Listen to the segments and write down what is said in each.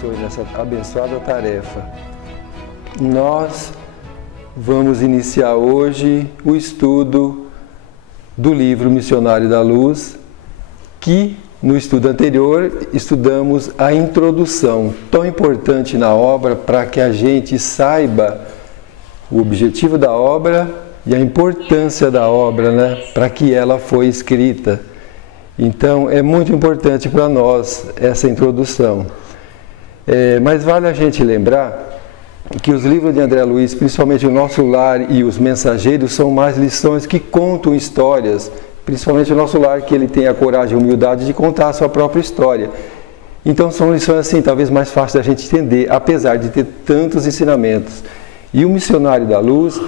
abençoe nessa abençoada tarefa. Nós vamos iniciar hoje o estudo do livro Missionário da Luz, que no estudo anterior estudamos a introdução, tão importante na obra para que a gente saiba o objetivo da obra e a importância da obra, né, para que ela foi escrita. Então é muito importante para nós essa introdução. Mas vale a gente lembrar que os livros de André Luiz, principalmente o Nosso Lar e os Mensageiros, são mais lições que contam histórias, principalmente o Nosso Lar, que ele tem a coragem e a humildade de contar a sua própria história. Então são lições assim, talvez mais fáceis da gente entender, apesar de ter tantos ensinamentos. E o Missionário da Luz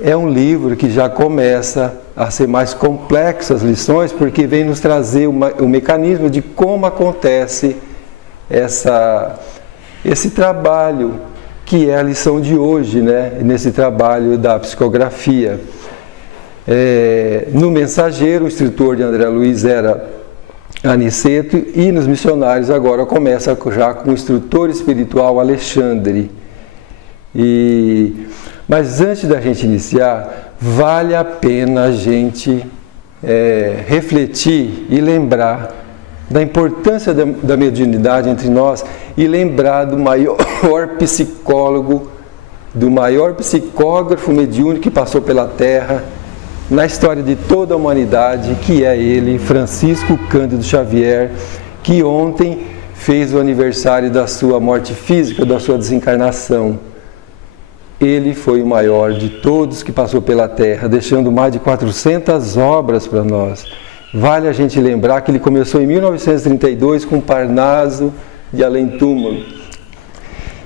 é um livro que já começa a ser mais complexo as lições, porque vem nos trazer o mecanismo de como acontece esse trabalho, que é a lição de hoje, né? Nesse trabalho da psicografia. No Mensageiro, o escritor de André Luiz era Aniceto, e nos Missionários agora começa já com o instrutor espiritual Alexandre. Mas antes da gente iniciar, vale a pena a gente refletir e lembrar da importância da mediunidade entre nós e lembrar do maior psicólogo, do maior psicógrafo mediúnico que passou pela Terra na história de toda a humanidade, que é ele, Francisco Cândido Xavier, que ontem fez o aniversário da sua morte física, da sua desencarnação. Ele foi o maior de todos que passou pela Terra, deixando mais de 400 obras para nós. Vale a gente lembrar que ele começou em 1932 com Parnaso de Além-Túmulo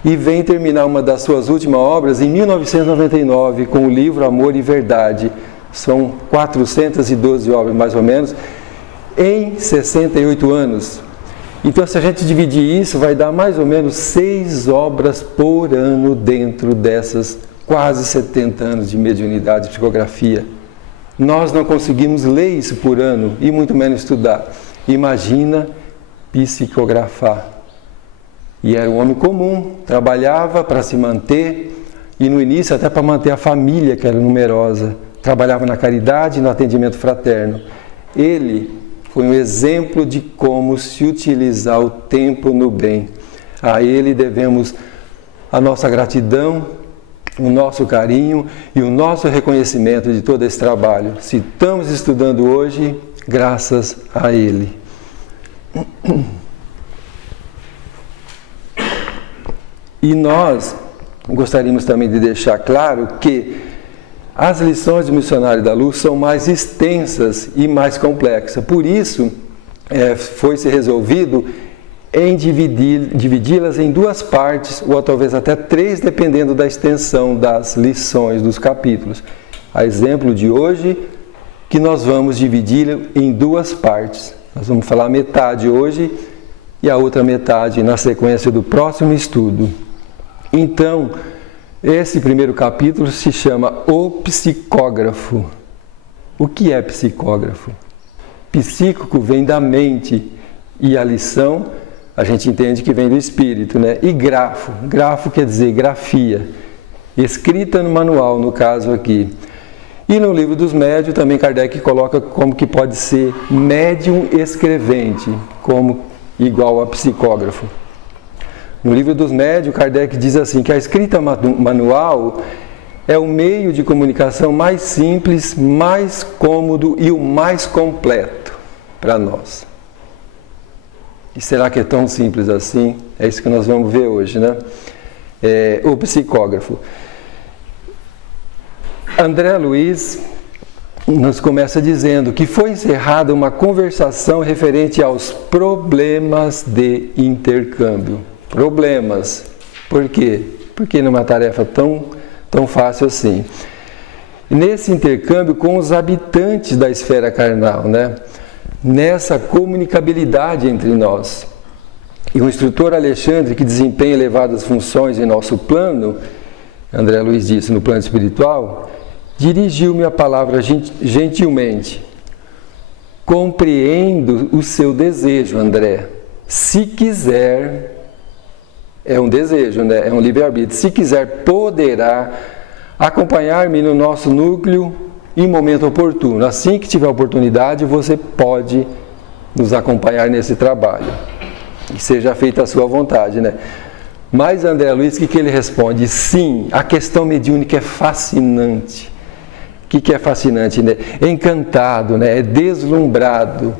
e vem terminar uma das suas últimas obras em 1999 com o livro Amor e Verdade. São 412 obras mais ou menos em 68 anos. Então, se a gente dividir isso, vai dar mais ou menos 6 obras por ano dentro dessas quase 70 anos de mediunidade e psicografia. Nós não conseguimos ler isso por ano e muito menos estudar. Imagina psicografar. E era um homem comum, trabalhava para se manter e no início até para manter a família, que era numerosa. Trabalhava na caridade e no atendimento fraterno. Ele foi um exemplo de como se utilizar o tempo no bem. A ele devemos a nossa gratidão, o nosso carinho e o nosso reconhecimento de todo esse trabalho. Se estamos estudando hoje, graças a ele. E nós gostaríamos também de deixar claro que as lições do Missionário da Luz são mais extensas e mais complexas. Por isso, foi-se resolvido em dividi-las em 2 partes, ou talvez até 3, dependendo da extensão das lições, dos capítulos. A exemplo de hoje, que nós vamos dividir em 2 partes. Nós vamos falar metade hoje e a outra metade na sequência do próximo estudo. Então, esse primeiro capítulo se chama O Psicógrafo. O que é psicógrafo? Psíquico vem da mente e a lição a gente entende que vem do espírito, né? E grafo quer dizer grafia, escrita no manual, no caso aqui. E no livro dos médiuns também Kardec coloca como que pode ser médium escrevente, como igual a psicógrafo. No livro dos médiuns, Kardec diz assim, que a escrita manual é o meio de comunicação mais simples, mais cômodo e o mais completo para nós. E será que é tão simples assim? É isso que nós vamos ver hoje, né? O psicógrafo. André Luiz nos começa dizendo que foi encerrada uma conversação referente aos problemas de intercâmbio. Problemas. Por quê? Porque numa tarefa tão fácil assim. Nesse intercâmbio com os habitantes da esfera carnal, né? Nessa comunicabilidade entre nós. E o instrutor Alexandre, que desempenha elevadas funções em nosso plano, André Luiz disse, no plano espiritual, dirigiu-me a palavra gentilmente. Compreendo o seu desejo, André. Se quiser, É um desejo, né? É um livre-arbítrio. Se quiser, poderá acompanhar-me no nosso núcleo em momento oportuno. Assim que tiver oportunidade, você pode nos acompanhar nesse trabalho. E seja feita a sua vontade, né? Mas André Luiz, o que ele responde? Sim, a questão mediúnica é fascinante. O que é fascinante, né? É encantado, né? É deslumbrado.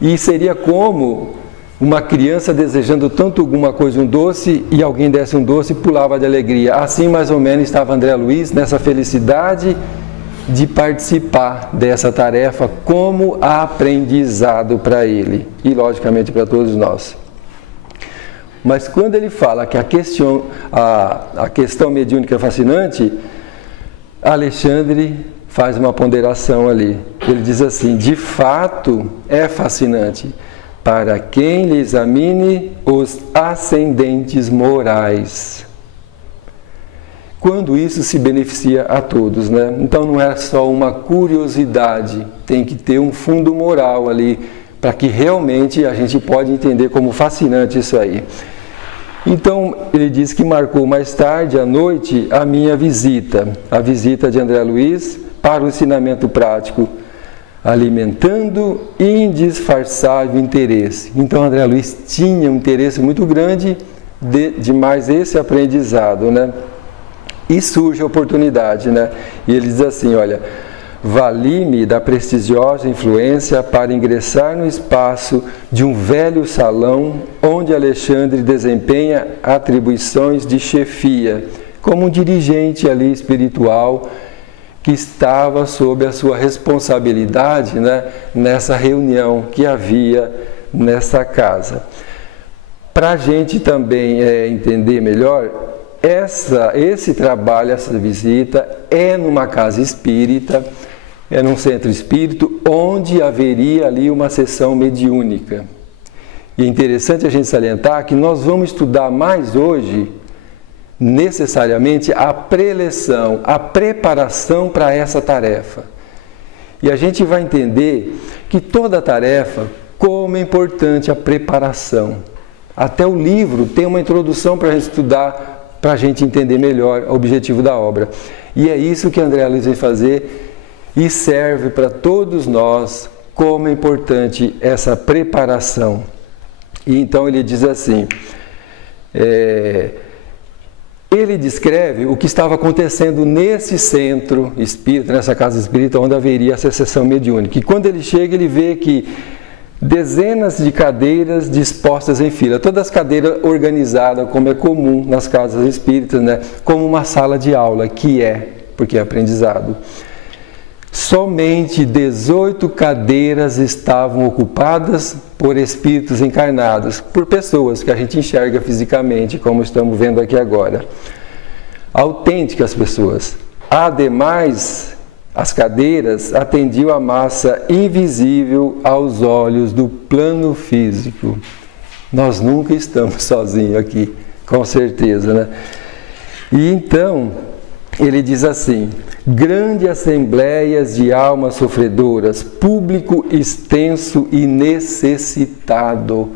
E seria como uma criança desejando tanto alguma coisa, um doce, e alguém desse um doce e pulava de alegria. Assim, mais ou menos, estava André Luiz nessa felicidade de participar dessa tarefa como aprendizado para ele e, logicamente, para todos nós. Mas quando ele fala que a questão mediúnica é fascinante, Alexandre faz uma ponderação ali. Ele diz assim: de fato é fascinante para quem lhe examine os ascendentes morais. Quando isso se beneficia a todos, né? Então não é só uma curiosidade, tem que ter um fundo moral ali, para que realmente a gente pode entender como fascinante isso aí. Então, ele diz que marcou mais tarde, à noite, a minha visita, a visita de André Luiz para o ensinamento prático, alimentando indisfarçável interesse. Então, André Luiz tinha um interesse muito grande de mais esse aprendizado, né? E surge a oportunidade, né? E ele diz assim, olha, vali-me da prestigiosa influência para ingressar no espaço de um velho salão onde Alexandre desempenha atribuições de chefia, como um dirigente ali espiritual que estava sob a sua responsabilidade, né, nessa reunião que havia nessa casa. Para a gente também entender melhor, esse trabalho, essa visita é numa casa espírita, é num centro espírita, onde haveria ali uma sessão mediúnica. E é interessante a gente salientar que nós vamos estudar mais hoje, necessariamente, a preleção, a preparação para essa tarefa. E a gente vai entender que toda tarefa, como é importante a preparação. Até o livro tem uma introdução para a gente estudar, para a gente entender melhor o objetivo da obra. E é isso que André Luiz vem fazer e serve para todos nós como é importante essa preparação. E então ele diz assim, ele descreve o que estava acontecendo nesse centro espírita, nessa casa espírita, onde haveria essa sessão mediúnica. E quando ele chega, ele vê que dezenas de cadeiras dispostas em fila, todas as cadeiras organizadas, como é comum nas casas espíritas, né? Como uma sala de aula, porque é aprendizado. Somente 18 cadeiras estavam ocupadas por espíritos encarnados, por pessoas que a gente enxerga fisicamente, como estamos vendo aqui agora. Autênticas pessoas. Ademais, as cadeiras atendiam a massa invisível aos olhos do plano físico. Nós nunca estamos sozinhos aqui, com certeza, né? E então, ele diz assim, grande assembleias de almas sofredoras, público extenso e necessitado.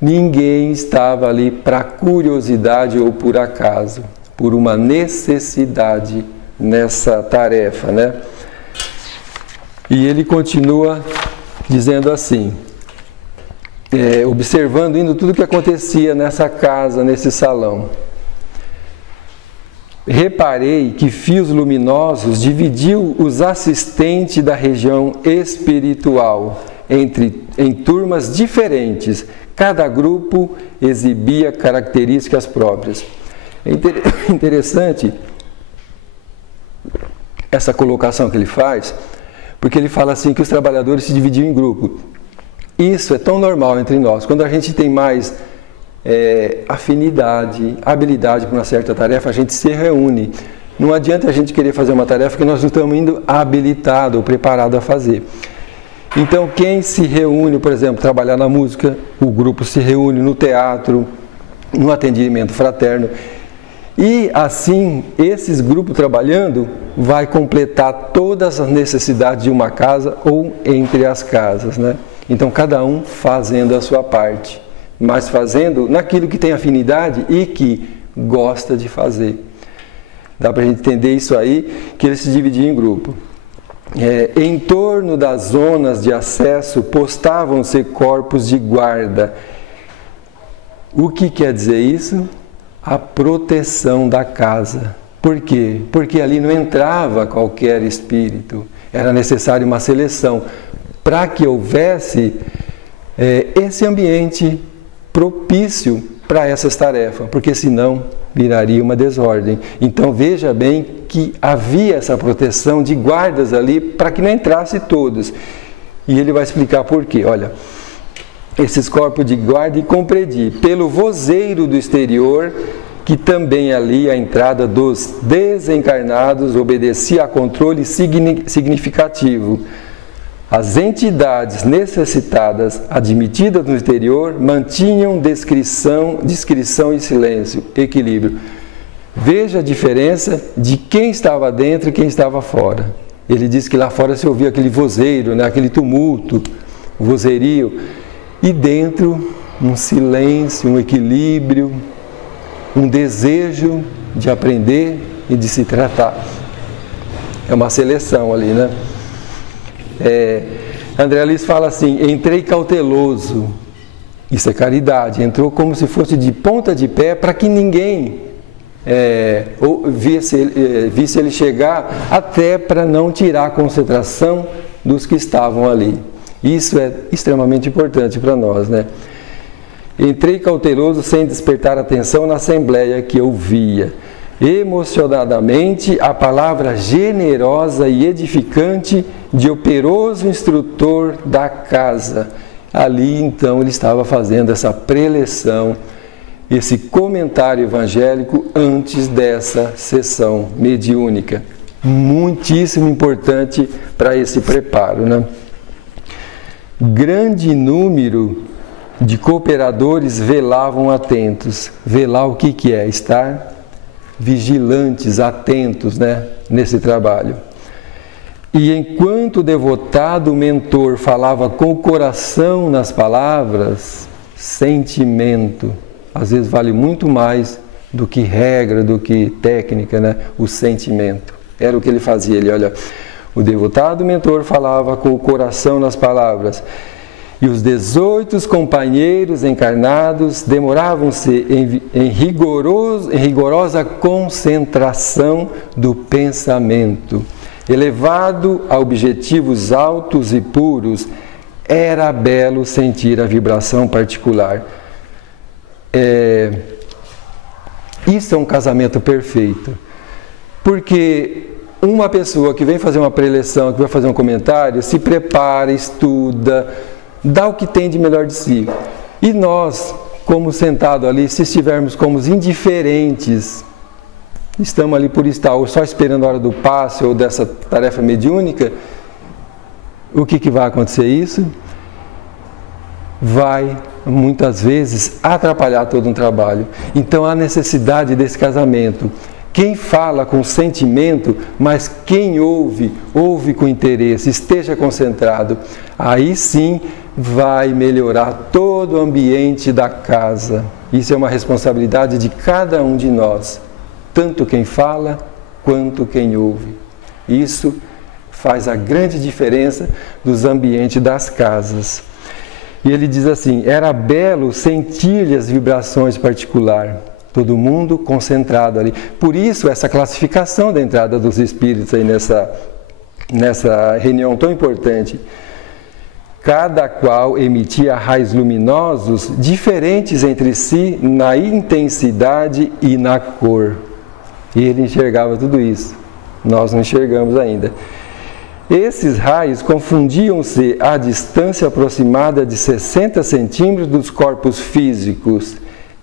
Ninguém estava ali para curiosidade ou por acaso, por uma necessidade nessa tarefa, né? E ele continua dizendo assim, observando indo tudo o que acontecia nessa casa, nesse salão. Reparei que fios luminosos dividiu os assistentes da região espiritual em turmas diferentes. Cada grupo exibia características próprias. É interessante essa colocação que ele faz, porque ele fala assim que os trabalhadores se dividiam em grupo. Isso é tão normal entre nós. Quando a gente tem mais afinidade, habilidade para uma certa tarefa, a gente se reúne. Não adianta a gente querer fazer uma tarefa que nós não estamos indo habilitado ou preparado a fazer. Então, quem se reúne, por exemplo, trabalhar na música, o grupo se reúne no teatro, no atendimento fraterno. E assim, esses grupos trabalhando vai completar todas as necessidades de uma casa ou entre as casas, né? Então, cada um fazendo a sua parte. mas fazendo naquilo que tem afinidade e que gosta de fazer. Dá para a gente entender isso aí, que ele se dividia em grupo. Em torno das zonas de acesso postavam-se corpos de guarda. O que quer dizer isso? A proteção da casa. Por quê? Porque ali não entrava qualquer espírito. Era necessária uma seleção para que houvesse esse ambiente propício para essas tarefas, porque senão viraria uma desordem. Então veja bem que havia essa proteção de guardas ali para que não entrasse todos. E ele vai explicar por quê. Olha, esses corpos de guarda, e compreendi pelo vozeiro do exterior, que também ali a entrada dos desencarnados obedecia a controle significativo. As entidades necessitadas, admitidas no exterior, mantinham discrição e silêncio, equilíbrio. Veja a diferença de quem estava dentro e quem estava fora. Ele diz que lá fora se ouvia aquele vozeiro, né, aquele tumulto, vozerio, e dentro um silêncio, um equilíbrio, um desejo de aprender e de se tratar. É uma seleção ali, né? André Luiz fala assim: entrei cauteloso. Isso é caridade. Entrou como se fosse de ponta de pé para que ninguém visse ele chegar, até para não tirar a concentração dos que estavam ali. Isso é extremamente importante para nós, né? Entrei cauteloso sem despertar atenção na assembleia que eu via. Emocionadamente, a palavra generosa e edificante de operoso instrutor da casa. Ali, então, ele estava fazendo essa preleção, esse comentário evangélico antes dessa sessão mediúnica. Muitíssimo importante para esse preparo, né? Grande número de cooperadores velavam atentos. Velar o que é? Estar vigilantes, atentos, né, nesse trabalho. E enquanto o devotado mentor falava com o coração nas palavras, sentimento, às vezes vale muito mais do que regra, do que técnica, né? O sentimento. Era o que ele fazia. Ele, olha, o devotado mentor falava com o coração nas palavras. E os 18 companheiros encarnados demoravam-se em rigorosa concentração do pensamento. Elevado a objetivos altos e puros, era belo sentir a vibração particular. Isso é um casamento perfeito. Porque uma pessoa que vem fazer uma preleção, que vai fazer um comentário, se prepara, estuda, dá o que tem de melhor de si. E nós, como sentado ali, se estivermos como indiferentes, estamos ali por estar, ou só esperando a hora do passe ou dessa tarefa mediúnica, o que vai acontecer isso? Vai, muitas vezes, atrapalhar todo um trabalho. Então, há necessidade desse casamento. Quem fala com sentimento, mas quem ouve com interesse, esteja concentrado, aí sim vai melhorar todo o ambiente da casa. Isso é uma responsabilidade de cada um de nós, tanto quem fala quanto quem ouve. Isso faz a grande diferença dos ambientes das casas. E ele diz assim: era belo sentir-lhe as vibrações particulares. Todo mundo concentrado ali. Por isso, essa classificação da entrada dos espíritos aí nessa reunião tão importante. Cada qual emitia raios luminosos diferentes entre si na intensidade e na cor. E ele enxergava tudo isso. Nós não enxergamos ainda. Esses raios confundiam-se à distância aproximada de 60 centímetros dos corpos físicos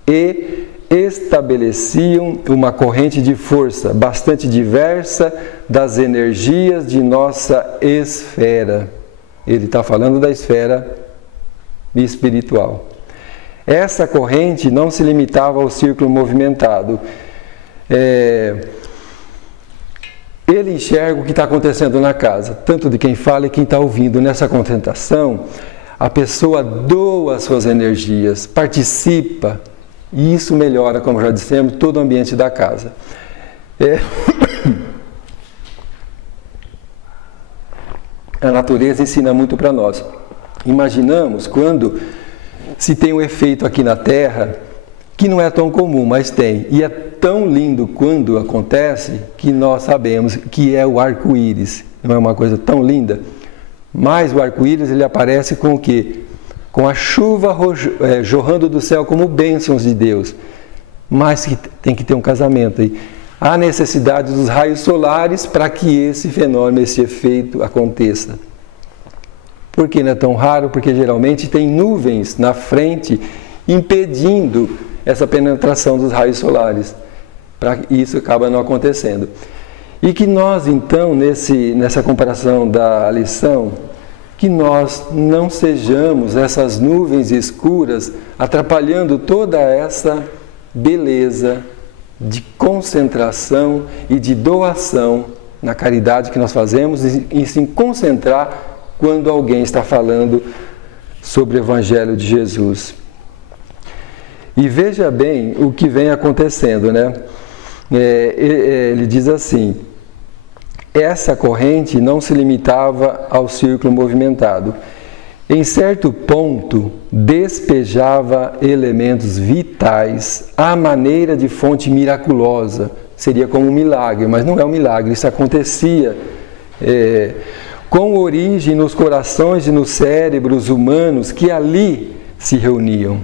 e estabeleciam uma corrente de força bastante diversa das energias de nossa esfera. Ele está falando da esfera espiritual. Essa corrente não se limitava ao círculo movimentado. Ele enxerga o que está acontecendo na casa, tanto de quem fala e quem está ouvindo. Nessa concentração, a pessoa doa suas energias, participa, e isso melhora, como já dissemos, todo o ambiente da casa. A natureza ensina muito para nós. Imaginamos quando se tem um efeito aqui na Terra que não é tão comum, mas tem. E é tão lindo quando acontece que nós sabemos que é o arco-íris. Não é uma coisa tão linda? Mas o arco-íris ele aparece com o quê? Com a chuva jorrando do céu como bênçãos de Deus. Mas tem que ter um casamento aí. Há necessidade dos raios solares para que esse fenômeno, esse efeito aconteça. Por que não é tão raro? Porque geralmente tem nuvens na frente impedindo essa penetração dos raios solares. Isso acaba não acontecendo. E que nós, então, nessa comparação da lição, que nós não sejamos essas nuvens escuras atrapalhando toda essa beleza de concentração e de doação na caridade que nós fazemos e se concentrar quando alguém está falando sobre o Evangelho de Jesus. E veja bem o que vem acontecendo, né? Ele diz assim: essa corrente não se limitava ao círculo movimentado. Em certo ponto, despejava elementos vitais à maneira de fonte miraculosa. Seria como um milagre, mas não é um milagre. Isso acontecia com origem nos corações e nos cérebros humanos que ali se reuniam.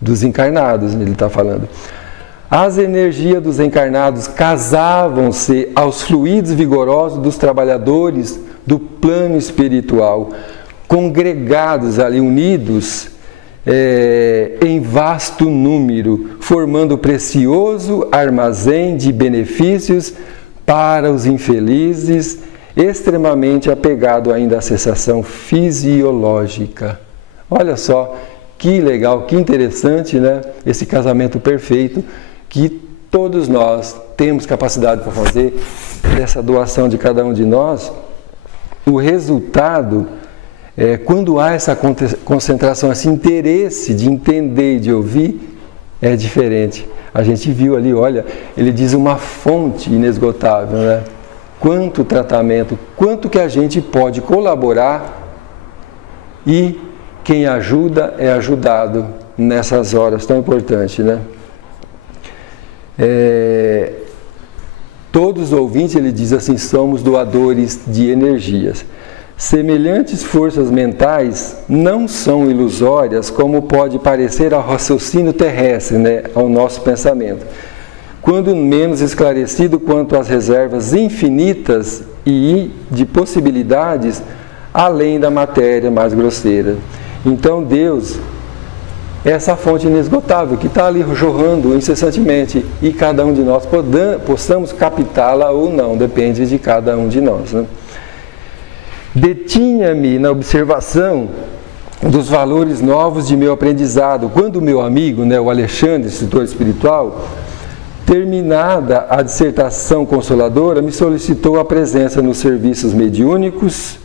Dos encarnados, ele está falando. As energias dos encarnados casavam-se aos fluidos vigorosos dos trabalhadores do plano espiritual, congregados ali, unidos em vasto número, formando precioso armazém de benefícios para os infelizes, extremamente apegado ainda à sensação fisiológica. Olha só, que legal, que interessante, né? Esse casamento perfeito que todos nós temos capacidade para fazer, dessa doação de cada um de nós. O resultado, quando há essa concentração, esse interesse de entender e de ouvir, é diferente. A gente viu ali, olha, ele diz uma fonte inesgotável, né? Quanto tratamento, quanto que a gente pode colaborar e quem ajuda é ajudado nessas horas tão importantes, né? Todos os ouvintes, ele diz assim, somos doadores de energias. Semelhantes forças mentais não são ilusórias como pode parecer ao raciocínio terrestre, né, ao nosso pensamento. Quando menos esclarecido quanto às reservas infinitas e de possibilidades além da matéria mais grosseira. Então Deus é essa fonte inesgotável que está ali jorrando incessantemente e cada um de nós possamos captá-la ou não, depende de cada um de nós, né? Detinha-me na observação dos valores novos de meu aprendizado. Quando o meu amigo, né, o Alexandre, instrutor espiritual, terminada a dissertação consoladora, me solicitou a presença nos serviços mediúnicos.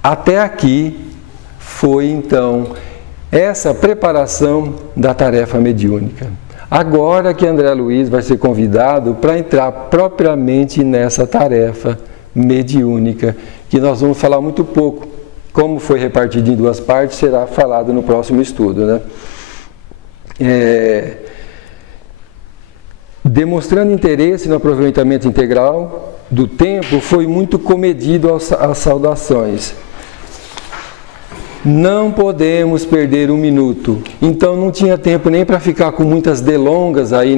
Até aqui foi então essa preparação da tarefa mediúnica. Agora que André Luiz vai ser convidado para entrar propriamente nessa tarefa mediúnica, que nós vamos falar muito pouco. Como foi repartido em duas partes, será falado no próximo estudo, né? Demonstrando interesse no aproveitamento integral do tempo, foi muito comedido às saudações. Não podemos perder um minuto. Então não tinha tempo nem para ficar com muitas delongas aí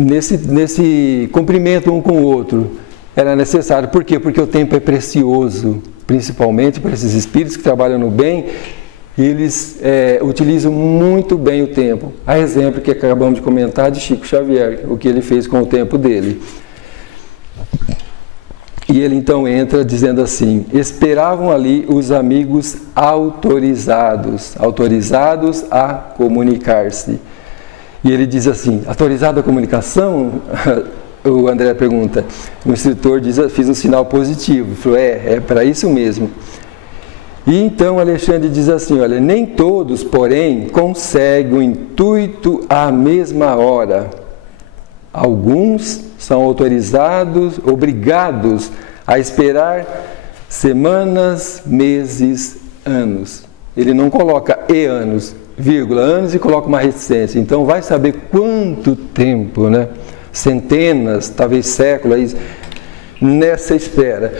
nesse cumprimento um com o outro. Era necessário. Por quê? Porque o tempo é precioso, principalmente para esses espíritos que trabalham no bem. Eles utilizam muito bem o tempo. A exemplo que acabamos de comentar de Chico Xavier, o que ele fez com o tempo dele. E ele então entra dizendo assim: esperavam ali os amigos autorizados a comunicar-se. E ele diz assim: autorizado a comunicação? o André pergunta, o instrutor diz, fiz um sinal positivo. Ele falou, é para isso mesmo. E então Alexandre diz assim, olha, nem todos, porém, conseguem o intuito à mesma hora. Alguns são autorizados, obrigados a esperar semanas, meses, anos. Ele não coloca anos, vírgula, anos e coloca uma reticência. Então vai saber quanto tempo, né? Centenas, talvez séculos, nessa espera.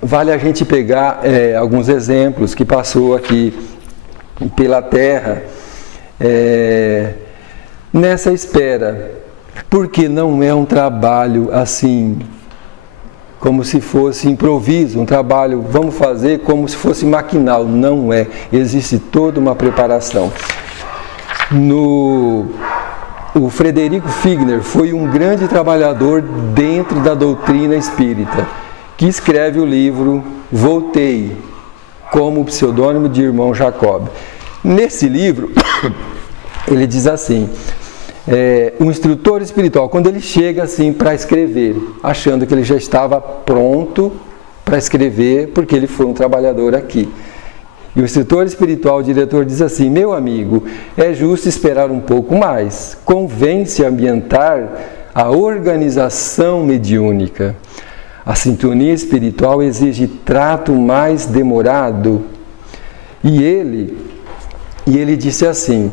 Vale a gente pegar alguns exemplos que passou aqui pela Terra nessa espera, porque não é um trabalho assim, como se fosse improviso, um trabalho, vamos fazer como se fosse maquinal, não é, existe toda uma preparação. O Frederico Figner foi um grande trabalhador dentro da doutrina espírita, que escreve o livro Voltei, como pseudônimo de irmão Jacob. Nesse livro, ele diz assim, o instrutor espiritual, quando ele chega assim para escrever, achando que ele já estava pronto para escrever, porque ele foi um trabalhador aqui. E o instrutor espiritual, o diretor, diz assim, meu amigo, é justo esperar um pouco mais, convém se ambientar a organização mediúnica. A sintonia espiritual exige trato mais demorado. E ele disse assim,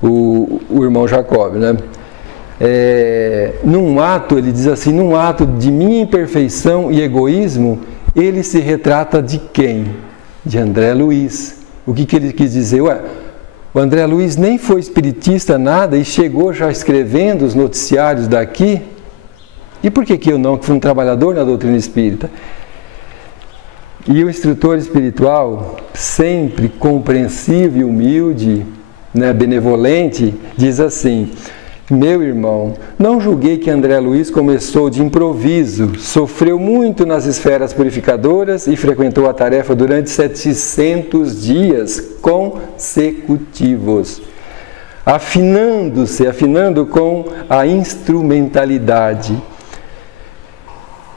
o irmão Jacob, né? Num ato, ele diz assim, num ato de minha imperfeição e egoísmo, ele se retrata de quem? De André Luiz. O que ele quis dizer? O André Luiz nem foi espiritista, nada, e chegou já escrevendo os noticiários daqui. E por que eu não, que fui um trabalhador na doutrina espírita? E o instrutor espiritual, sempre compreensivo e humilde, né, benevolente, diz assim, meu irmão, não julguei que André Luiz começou de improviso, sofreu muito nas esferas purificadoras e frequentou a tarefa durante 700 dias consecutivos, afinando com a instrumentalidade.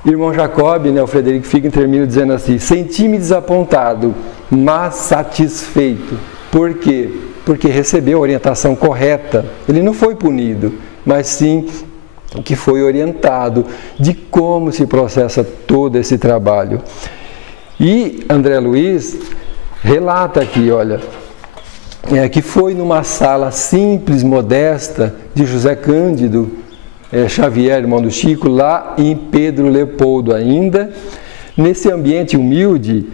Irmão Jacob, né, o Frederico Figner termina dizendo assim, senti-me desapontado, mas satisfeito. Por quê? Porque recebeu a orientação correta. Ele não foi punido, mas sim que foi orientado de como se processa todo esse trabalho. E André Luiz relata aqui, olha, que foi numa sala simples, modesta, de José Cândido Xavier, irmão do Chico, lá em Pedro Leopoldo ainda. Nesse ambiente humilde,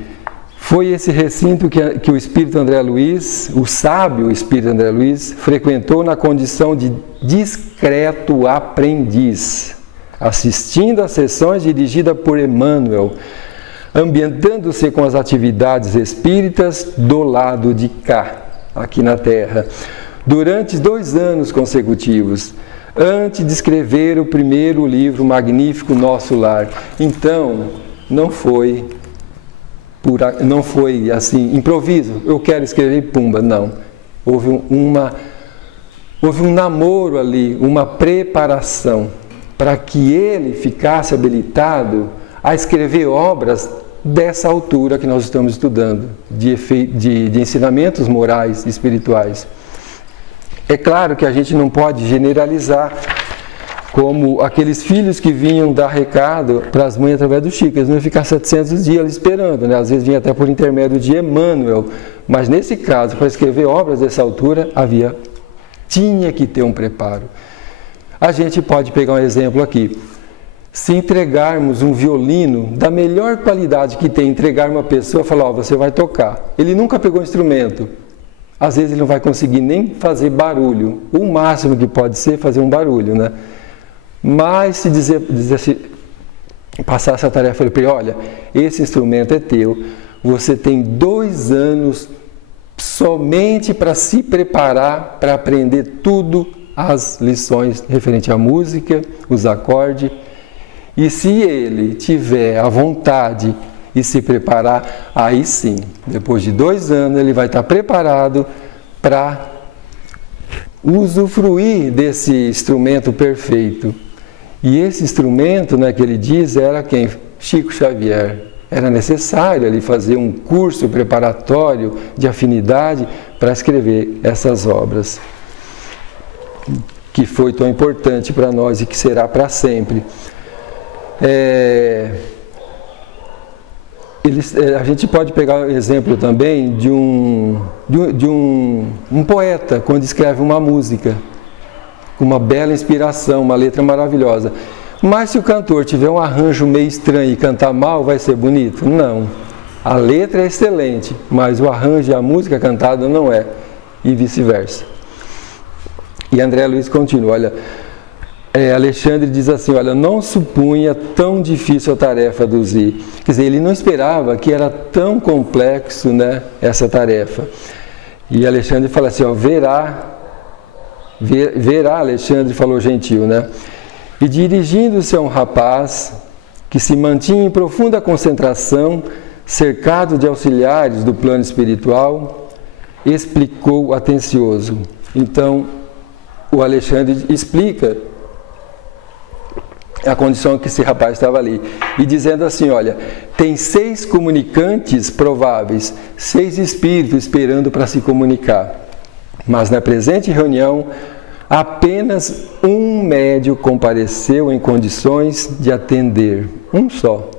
foi esse recinto que o Espírito André Luiz, o sábio Espírito André Luiz, frequentou na condição de discreto aprendiz, assistindo às sessões dirigidas por Emmanuel, ambientando-se com as atividades espíritas do lado de cá, aqui na Terra, durante 2 anos consecutivos, antes de escrever o primeiro livro magnífico Nosso Lar. Então, não foi assim, improviso, eu quero escrever pumba, não. Houve um namoro ali, uma preparação, para que ele ficasse habilitado a escrever obras dessa altura que nós estamos estudando, de ensinamentos morais e espirituais. É claro que a gente não pode generalizar, como aqueles filhos que vinham dar recado para as mães através do Chico, eles não iam ficar 700 dias ali esperando, né? Às vezes vinha até por intermédio de Emmanuel, mas nesse caso, para escrever obras dessa altura, tinha que ter um preparo. A gente pode pegar um exemplo aqui, se entregarmos um violino da melhor qualidade que tem, entregar uma pessoa e falar, ó, você vai tocar, ele nunca pegou um instrumento, às vezes ele não vai conseguir nem fazer barulho, o máximo que pode ser fazer um barulho, né? Mas se passar essa tarefa para ele, olha, esse instrumento é teu, você tem 2 anos somente para se preparar, para aprender tudo, as lições referentes à música, os acordes, e se ele tiver a vontade e se preparar, aí sim, depois de 2 anos ele vai estar preparado para usufruir desse instrumento perfeito. E esse instrumento, né, que ele diz, era quem? Chico Xavier. Era necessário ali fazer um curso preparatório de afinidade para escrever essas obras, que foi tão importante para nós e que será para sempre. A gente pode pegar o exemplo também de um poeta, quando escreve uma música, com uma bela inspiração, uma letra maravilhosa. Mas se o cantor tiver um arranjo meio estranho e cantar mal, vai ser bonito? Não. A letra é excelente, mas o arranjo e a música cantada não é, e vice-versa. E André Luiz continua, olha, Alexandre diz assim, olha, não supunha tão difícil a tarefa do Zi. Quer dizer, ele não esperava que era tão complexo, né, essa tarefa. E Alexandre fala assim, ó, verá, Alexandre falou gentil, né? E dirigindo-se a um rapaz que se mantinha em profunda concentração, cercado de auxiliares do plano espiritual, explicou atencioso. Então, o Alexandre explica a condição que esse rapaz estava ali. E dizendo assim, olha, tem 6 comunicantes prováveis, 6 espíritos esperando para se comunicar. Mas na presente reunião, apenas um médium compareceu em condições de atender. Um só.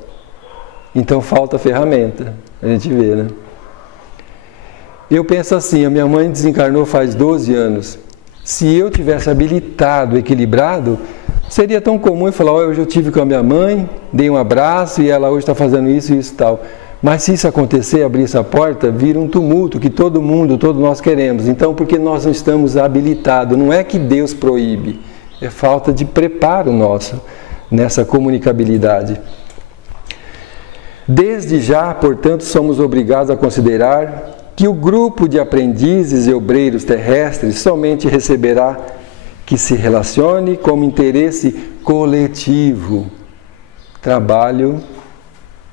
Então falta ferramenta. A gente vê, né? Eu penso assim, a minha mãe desencarnou faz 12 anos. Se eu tivesse habilitado, equilibrado, seria tão comum falar, hoje eu tive com a minha mãe, dei um abraço e ela hoje está fazendo isso e isso e tal. Mas se isso acontecer, abrir essa porta, vira um tumulto que todo mundo, todos nós queremos. Então, porque nós não estamos habilitados, não é que Deus proíbe, é falta de preparo nosso nessa comunicabilidade. Desde já, portanto, somos obrigados a considerar que o grupo de aprendizes e obreiros terrestres somente receberá que se relacione como interesse coletivo, trabalho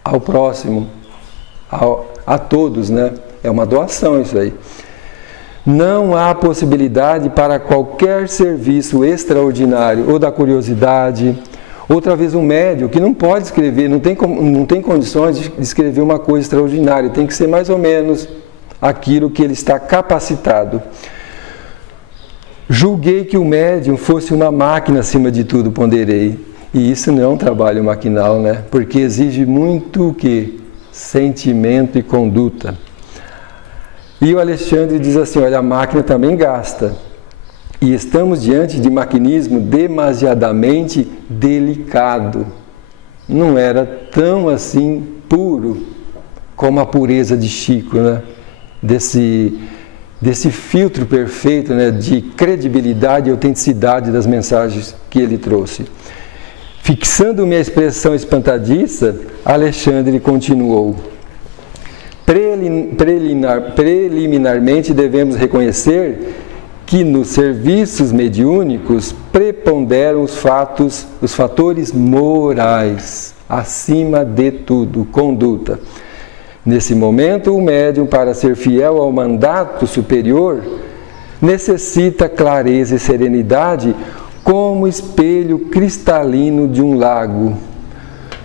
ao próximo, a todos, né? É uma doação isso aí. Não há possibilidade para qualquer serviço extraordinário ou da curiosidade. Outra vez um médium que não pode escrever, não tem condições de escrever uma coisa extraordinária, tem que ser mais ou menos aquilo que ele está capacitado. Julguei que o médium fosse uma máquina acima de tudo, ponderei. E isso não é um trabalho maquinal, né? Porque exige muito o quê? Sentimento e conduta. E o Alexandre diz assim, olha, a máquina também gasta. E estamos diante de maquinismo demasiadamente delicado. Não era tão assim puro como a pureza de Chico, né? Desse filtro perfeito, né, de credibilidade e autenticidade das mensagens que ele trouxe. Fixando minha expressão espantadiça, Alexandre continuou. Preliminarmente devemos reconhecer que nos serviços mediúnicos preponderam os fatores morais, acima de tudo, conduta. Nesse momento, o médium, para ser fiel ao mandato superior, necessita clareza e serenidade como espelho cristalino de um lago.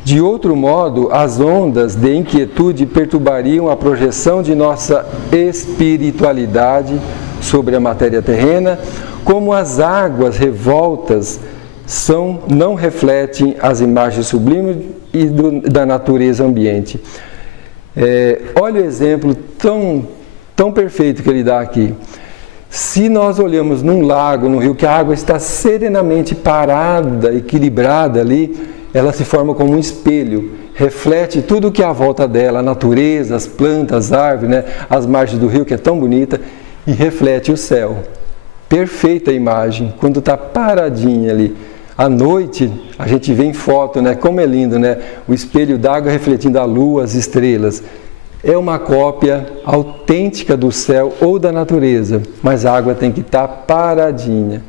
De outro modo, as ondas de inquietude perturbariam a projeção de nossa espiritualidade sobre a matéria terrena, como as águas revoltas não refletem as imagens sublimes da natureza ambiente. Olha o exemplo tão perfeito que ele dá aqui. Se nós olhamos num lago, num rio, que a água está serenamente parada, equilibrada ali, ela se forma como um espelho, reflete tudo o que é à volta dela, a natureza, as plantas, as árvores, né? As margens do rio, que é tão bonita, e reflete o céu. Perfeita a imagem, quando está paradinha ali. À noite, a gente vê em foto, né? Como é lindo, né? O espelho d'água refletindo a lua, as estrelas. É uma cópia autêntica do céu ou da natureza, mas a água tem que estar paradinha.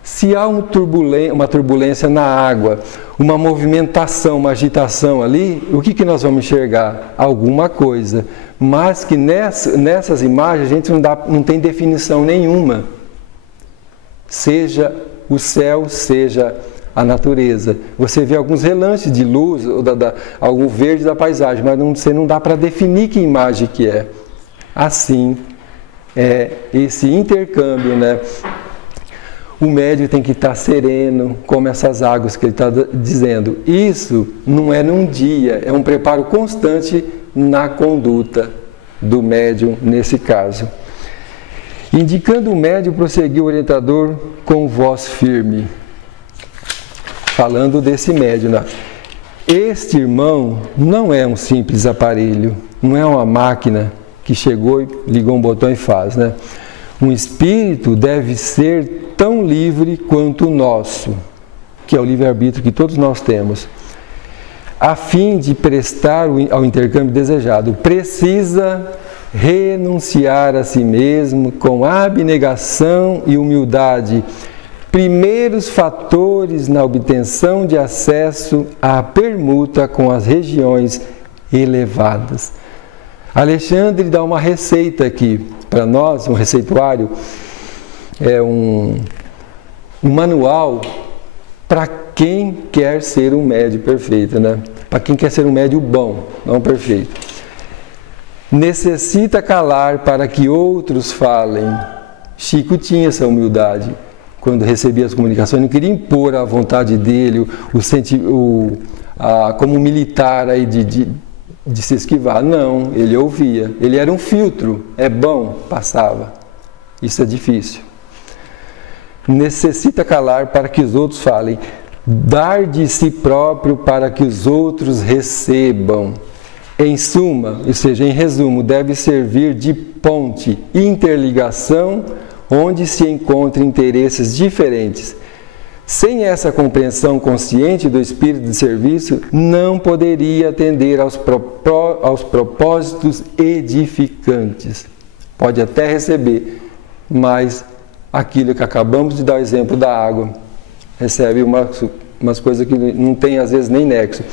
Se há uma turbulência na água, uma movimentação, uma agitação ali, o que nós vamos enxergar? Alguma coisa. Mas que nessas imagens a gente não tem definição nenhuma. seja o céu, seja a natureza. Você vê alguns relances de luz, algum verde da paisagem, mas você não dá para definir que imagem que é. Assim, é esse intercâmbio, né? O médium tem que estar sereno, como essas águas que ele está dizendo. Isso não é num dia, é um preparo constante na conduta do médium nesse caso. Indicando o médium, prosseguiu o orientador com voz firme, falando desse médium, né? Este irmão não é um simples aparelho, não é uma máquina que chegou e ligou um botão e faz, né? Um espírito deve ser tão livre quanto o nosso, que é o livre-arbítrio que todos nós temos, a fim de prestar ao intercâmbio desejado. Precisa renunciar a si mesmo com abnegação e humildade, primeiros fatores na obtenção de acesso à permuta com as regiões elevadas. Alexandre dá uma receita aqui para nós, um receituário, é um manual para quem quer ser um médium perfeito, né? Para quem quer ser um médium bom, não perfeito. Necessita calar para que outros falem. Chico tinha essa humildade. Quando recebia as comunicações, não queria impor a vontade dele, como militar aí de se esquivar. Não, ele ouvia. Ele era um filtro. É bom, passava. Isso é difícil. Necessita calar para que os outros falem. Dar de si próprio para que os outros recebam. Em suma, ou seja, em resumo, deve servir de ponte, interligação, onde se encontram interesses diferentes. Sem essa compreensão consciente do espírito de serviço, não poderia atender aos propósitos edificantes. Pode até receber, mas aquilo que acabamos de dar o exemplo da água, recebe umas coisas que não tem às vezes nem nexo.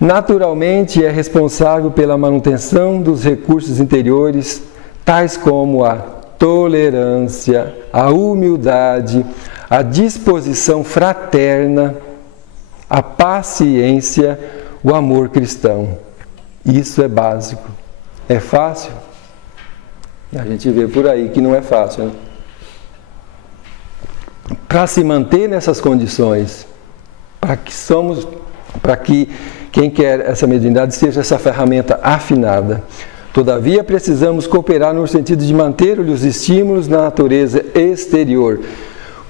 Naturalmente é responsável pela manutenção dos recursos interiores, tais como a tolerância, a humildade, a disposição fraterna, a paciência, o amor cristão. Isso é básico. É fácil? A gente vê por aí que não é fácil, né? Para se manter nessas condições, para que quem quer essa mediunidade seja essa ferramenta afinada. Todavia, precisamos cooperar no sentido de manter os estímulos na natureza exterior.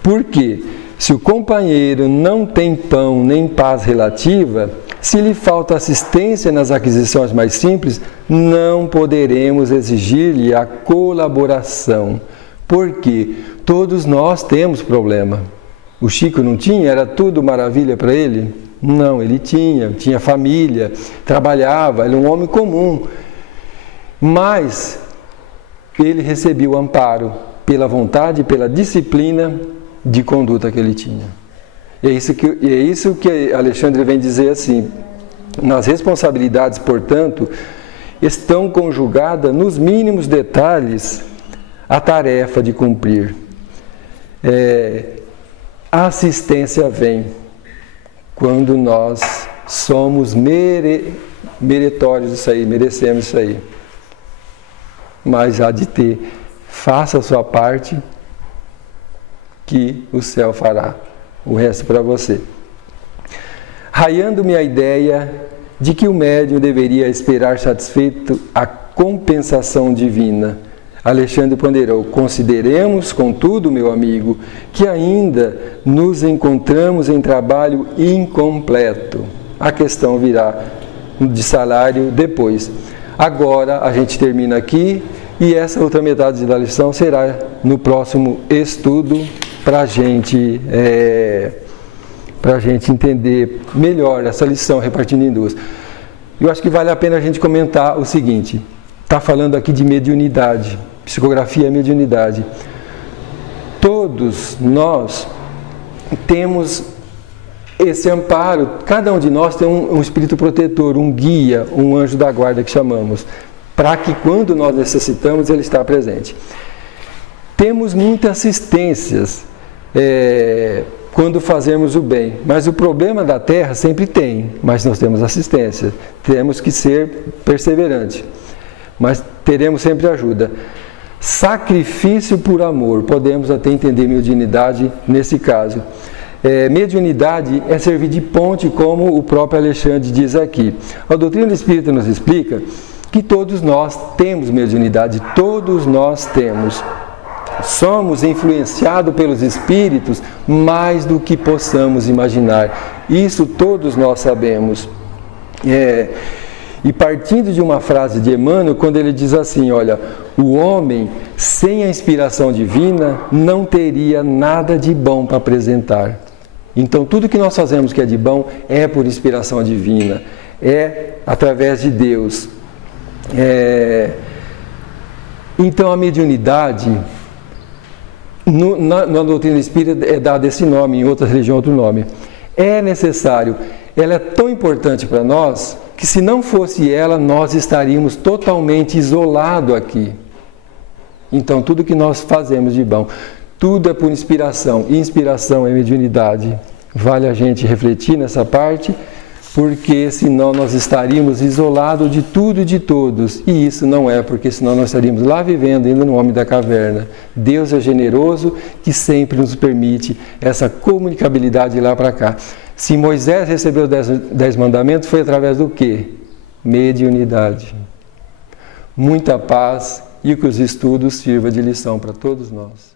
Porque, se o companheiro não tem pão nem paz relativa, se lhe falta assistência nas aquisições mais simples, não poderemos exigir-lhe a colaboração. Porque todos nós temos problema. O Chico não tinha? Era tudo maravilha para ele? Não, ele tinha família, trabalhava, era um homem comum. Mas ele recebia o amparo pela vontade e pela disciplina de conduta que ele tinha. E é isso que Alexandre vem dizer assim: nas responsabilidades, portanto, estão conjugadas nos mínimos detalhes a tarefa de cumprir. A assistência vem quando nós somos meritórios disso aí, merecemos isso aí. Mas há de ter, faça a sua parte, que o céu fará o resto para você. Raiando-me a ideia de que o médium deveria esperar satisfeito a compensação divina, Alexandre ponderou: consideremos, contudo, meu amigo, que ainda nos encontramos em trabalho incompleto. A questão virá de salário depois. Agora a gente termina aqui e essa outra metade da lição será no próximo estudo para a gente entender melhor essa lição repartindo em duas. Eu acho que vale a pena a gente comentar o seguinte: está falando aqui de mediunidade. Psicografia é mediunidade. Todos nós temos esse amparo, cada um de nós tem um espírito protetor, um guia, um anjo da guarda que chamamos, para que quando nós necessitamos ele está presente. Temos muitas assistências, quando fazemos o bem. Mas o problema da terra sempre tem, mas nós temos assistência. Temos que ser perseverantes, mas teremos sempre ajuda. Sacrifício por amor, podemos até entender mediunidade nesse caso. Mediunidade é servir de ponte, como o próprio Alexandre diz aqui. A doutrina espírita nos explica que todos nós temos mediunidade, todos nós temos. Somos influenciados pelos espíritos mais do que possamos imaginar. Isso todos nós sabemos. E partindo de uma frase de Emmanuel, quando ele diz assim, olha, o homem sem a inspiração divina não teria nada de bom para apresentar. Então tudo que nós fazemos que é de bom é por inspiração divina, é através de Deus. Então a mediunidade, na doutrina espírita é dado esse nome, em outras religiões outro nome. É necessário, ela é tão importante para nós, que se não fosse ela, nós estaríamos totalmente isolados aqui. Então tudo que nós fazemos de bom, tudo é por inspiração, e inspiração é mediunidade. Vale a gente refletir nessa parte, porque senão nós estaríamos isolados de tudo e de todos. E isso não é, porque senão nós estaríamos lá vivendo ainda no homem da caverna. Deus é generoso, que sempre nos permite essa comunicabilidade lá para cá. Se Moisés recebeu os 10 mandamentos, foi através do quê? Mediunidade. Muita paz e que os estudos sirvam de lição para todos nós.